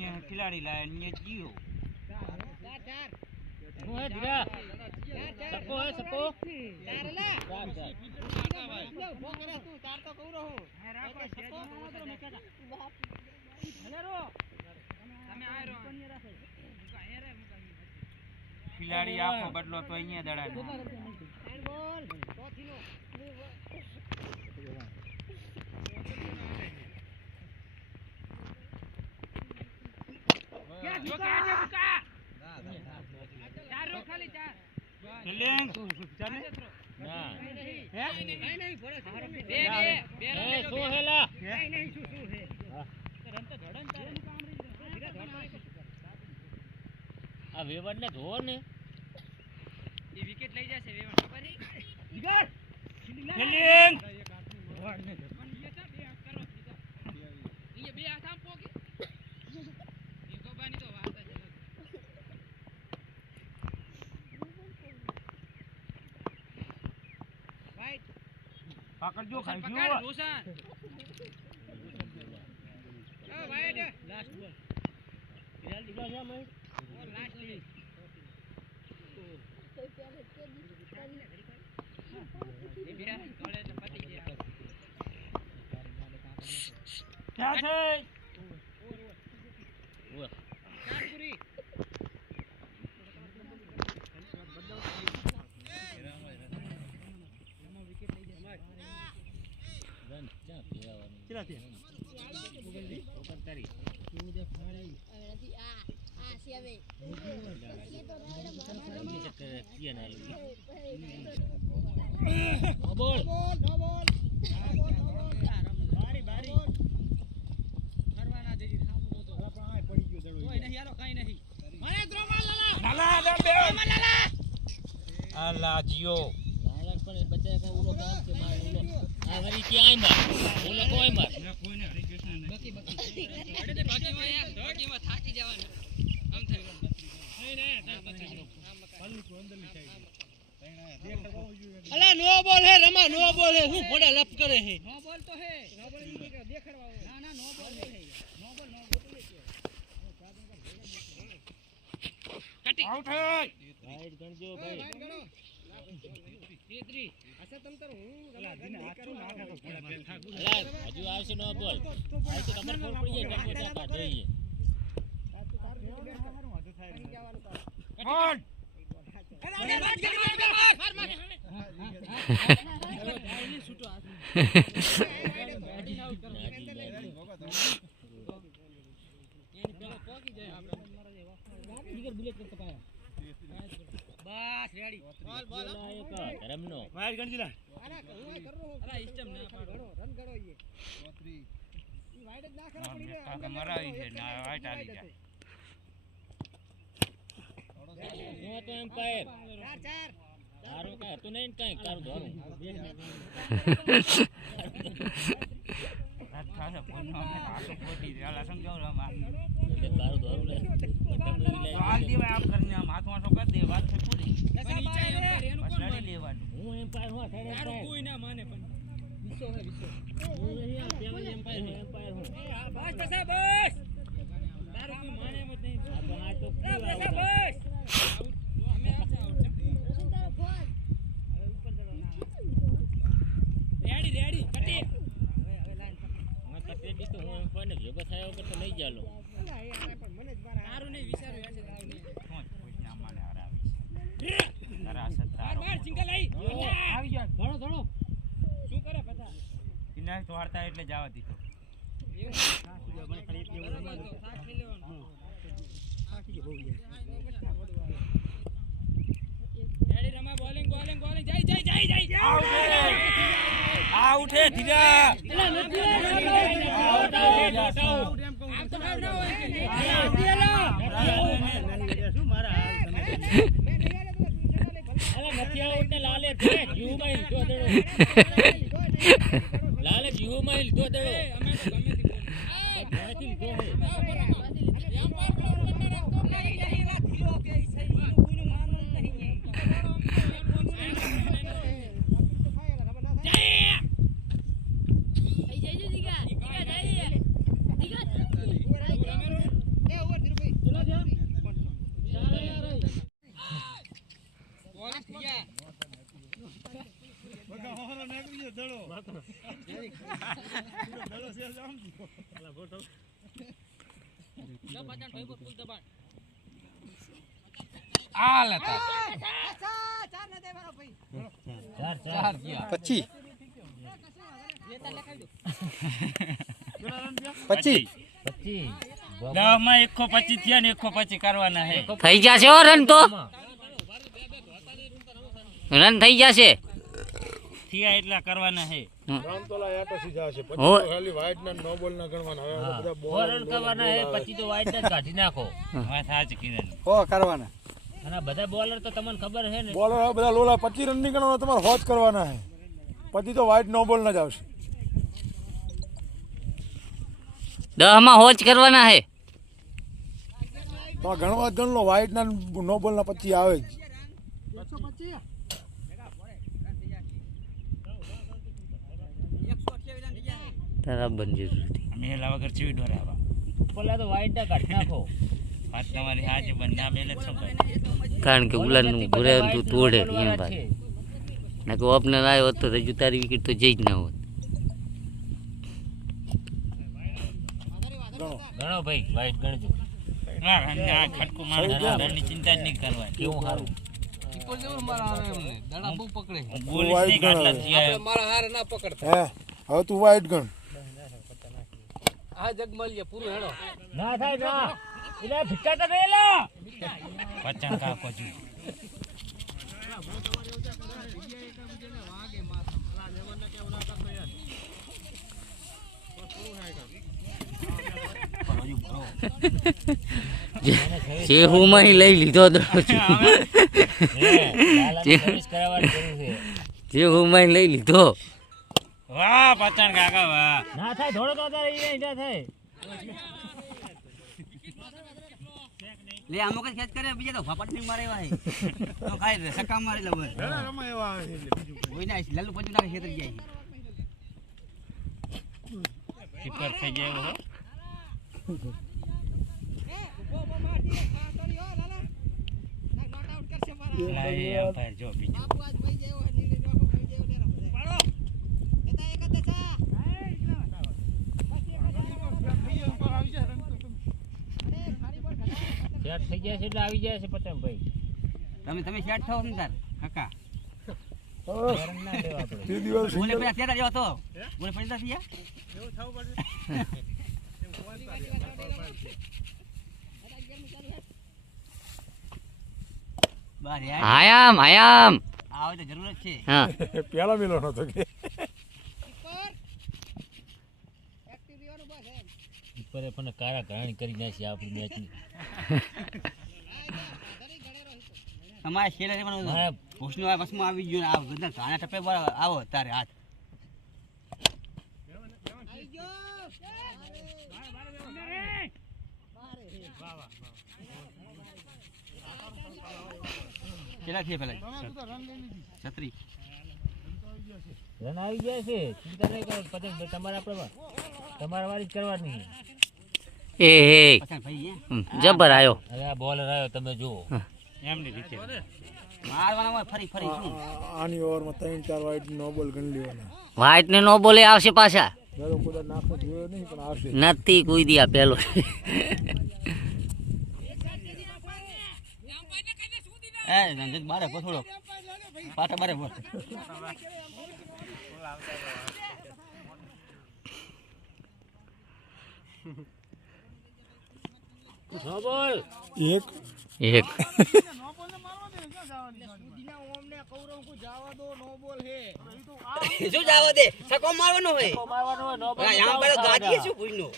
अन्य खिलाड़ी लाए अन्य जियो હું હે ધીરા સકો હે સકો ચાર લે ઉભો કરે તું ચાર તો કહું રહું હે રાખો સકો તો નીકળા હલે રો તમે આય રો खिलाड़ी आखो बदलो तो अहिया दड़ा બોલ ચોથી નો क्या झुका चार रो खाली चार फील्डिंग चार ना है नहीं बड़े बे सो हेला नहीं सु है रन तो धड़न तारे काम रे आ वेवड ने धो ने ये विकेट લઈ જશે વેવડ ખબર ની વિકેટ फील्डिंग ये બે હાથ આમ પોકી ये ગોબાની તો વાત છે રાઈટ पकड़जो खाई पकड़ रोशन ओ वाइड लास्ट बॉल रियल दिखा जा मैं और लास्ट ले ये मेरा थोड़े तो पति गया क्या छे वो चार पूरी कितना थी तारी मुझे फाड़ी નથી આ સેવે ये तो राइड चक्कर किया ना नो बॉल बारी बारी करवाना देजी सामू तो પણ આ પડી ગયો દડો કોઈ નહીં હાલો કાઈ નહીં મને દ્રોમાલ લાલા लाला अल्लाह जियो લાલા પણ બચ્ચા કા ઉલો કામ કે મારે ઉલો આ હરી કે આઈ માર ઉલો કોઈ માર કોઈ ને હરી કૃષ્ણ ને બાકી અડે બાકીમાં યાર બાકીમાં થાકી જવાનું આમ થાય નહીં પલ્લી તો અંદર ની સાઈડ અલા નો બોલ હે રમા નો બોલ હે હું ફોડા લપ કરે હે નો બોલ તો હે નો બોલ ની કે દેખાડવા ના ના નો બોલ હે નો બોલ કટી आउट है રાઈટ ગણજો ભાઈ રાઈટ ગણો તેત્રી અસર તમ તર હું અલા દિને આચું નાખા તો ફોડા બેઠા અલા હજુ આવશે નો બોલ આ તો તમાર ફોડ પડી જાય કે કા જોઈએ बॉल बस रेडी बॉल बॉल धर्मनो वाइड गंजीला अरे હું કર રહો અરે સિસ્ટમ ના પાડો રન ગણો ये 3 ઈ વાઈડ જ નાખવા પડી રે કાકા મરાવી છે ના વાઈટ આવી જાય હું તો એમ્પાયર 4 તારો કા હતું નહીં કઈ કારું ધોરું રાત ખાસે ફોન નો આખો પોટી રેલા સમજાવ રમા કારું ધોરું લે તો આલ દીવા આમ કરીને આમ હાથ વાંસો કરી દે વાત છે પૂરી નીચે એમ્પાયર એનું કોણ માને લેવાનું હું એમ્પાયર હું થાડે તારું કોઈ ના માને પણ વિસો હે વિસો હું નહીં આ પેલા એમ્પાયર હું બસ તસા બસ તારું કોઈ માને મત નહીં આ તો બસ અમે આ આઉટ છે તારો ફોન હવે ઉપર ચડો ના રેડી કટી હવે લાઈન હું કટી દી તો હું એમ્પાયર ને ભેગો થયો કે તો લઈ જાલો અલા એ આને પણ મને જ બાર તારું નહીં વિચાર્યું હશે તારું નહીં કોણ કોઈ ના માને હરાવી તારા સત્તા બાર સિંગલ આવી ગયો ધણો શું કરે પતા કિનારે તો હારતા એટલે જવા દીધો એવું મને ખાલી એવું થાકી લેવાનું થાકી ગયો બહુ રેડી રમા બોલિંગ જાય આઉટ હે ધીરા એલા નથી આઉટ એમ કહું આમ તો ના હોય કે શું મારા હાલ તમે એલા નથી આઉટ ને લાલે છે જીવમાં તો દેડો લાલે જીવમાં તો દેડો અમે તો ગમે તે બોલ ઘરેથી લીધો હે એમ પર રન રાખતો નહીં વાત થયો કે સહી કોઈનું માનવું નહીં આ લેતા ચાર 25 10 માં 125 થયા ને 125 કરવાના હે થઈ જશે હો રન તો રન થઈ જશે થયા એટલા કરવાના હે રન તો લા એટો સીધા છે પછી હો. તો ખાલી વાઇડ ના નો બોલ ના ગણવાના હવે આ બધા બોલ રન કરવાના હે પછી તો વાઈડ જ કાઢી નાખો વાત સાચી કીધું હો કરવાના અને આ બધા બોલર તો તમને ખબર છે ને બોલર આ બધા લોલા 25 રન ની ગણવાના તમારે હોજ કરવાના હે પછી તો વાઇડ નો બોલ ના જ આવશે 10 માં હોજ કરવાના હે તો આ ગણવા જ ગણ લો વાઇડ ના નો બોલ ના 25 આવે જ તારા બંધ જરૂરી અમે હેલા વગર ચીવી ડોરાવા પેલા તો વાઈડ જ કાઢી નાખો વાત તમારી હાજી બંને આ મેલે જ છો કારણ કે ઉલાનું ઘરે તું તોડે એમ ભાઈ ના કે ઓપનર આવ્યો હોત તો હજુ તારી વિકેટ તો જઈ જ ના હોત ગણો ભાઈ વાઈડ ગણજો ના રન આ ખટકો માર રનની ચિંતા જ નહીં કરવાની કેવું સારું ગોલ નહીં કાટલા થયા હે હવે તું વાઇડ ગણ ના થાય ના એટલે ભીકા તો ગયેલા પચાણ કાકો જી જે હું માં લઈ લીધો જે હું માં લઈ લીધો વાહ પચાણ કાકા વાહ ના થાય થોડો તો અત્યારે ના થાય લે અમુક જ ખેંચ કરે બીજા તો ફાપટ ની મારે એવા હે તો ખાઈ રે સકામ મારી લે બોલ રમે એવા આવે એટલે બીજું કોઈ ના લાલુ પંજુ ના ખેતર જાય કીપર થઈ જાય હો લાઈ અમ્પાયર જો બીજું સેટ થઈ ગયા છે એટલે આવી જાય છે પતંગ ભાઈ તમે શેટ થાઓ ને તાર કાકા રન ના લેવા પડે તે દિવસ બોલે પેલા તેડા જેવા તો બોલે પૈસા થયા બાર યાર આયામ આયામ આવે તો જરૂર જ છે હા પેલા મેલો નતો કે ઉપર પણ કારા ઘાણી કરી નાખી આપણી મેચની તમારે શેલે રેવાનું મારે ભૂસનો આ વસમાં આવી ગયો ને આ ગંદા ઘાણા ટપે આવો તારે હાથ કેટલા થયા પેલા 36 રન આવી જાય છે ચિંતા નહીં કરો પતંગ ભાઈ તમારે આપણે તમારે વારી જ કરવાની એ હે પસંદ ભાઈ જબર આયો હવે આ બોલર આવ્યો તમે જુઓ એમની રીતે મારવાના હોય ફરી ફરી શું આની ઓવરમાં 3-4 વાઇડ નો બોલ ગણી લેવાના વાઇટ ને નો બોલે આવશે પાછા મેલો કુદર નાખો જોયો નહીં પણ આવશે નથી કોઈ દી આ પેલો એ રંજન બારે પછોડો પાટા બારે બોલ નો બોલ એક એક શું જાવ દે સકો મારવાનો હોય મારવાનો હોય નો બોલ યહાં પર ગાડી શું ભૂઈનો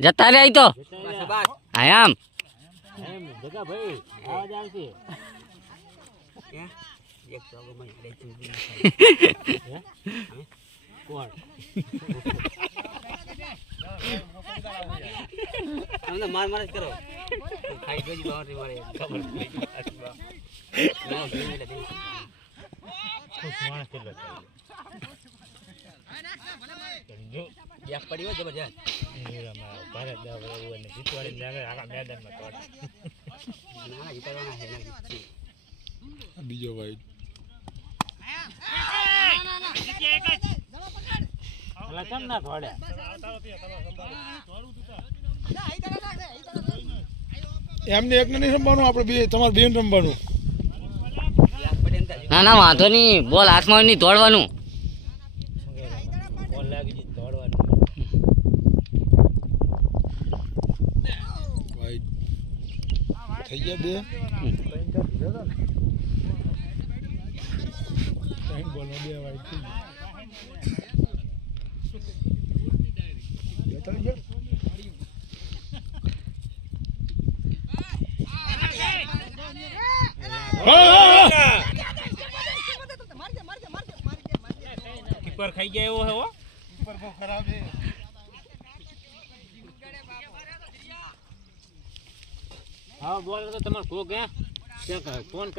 જતા રે તો બસ આયામ એમ જગા ભાઈ આવાજ આવશે એક ચોગો માં લે તું કોણ તમને માર જ કરો ખાઈ ગઈ બાવરી મારે ખબર ના જોઈ લે ખુશ માણસ કેટલો જો યાક પડ્યો જબરજસ્ત ભારત જીતવાડી આખા મેદાનમાં ના જીતવાના છે ના જીતશે. બીજો વાઇડ અલા કેમ ના થોડે એમને એકને નહીં રમવાનું, આપણે બે તમારે બેન રમવાનું. યાદ પડે ને તાર ના ના વાંધો નહીં, બોલ હાથમાં નહીં દોડવાનું. બોલ લાગી જી દોડવાનું વાઇડ થઈ ગયા બે. ત્રણ બોલમાં બે વાઇડ થઈ ગયા. કીપર ખાઈ ગયા એવો હે હો. હા બોલ તો તમારે કોક હે ફોન કરી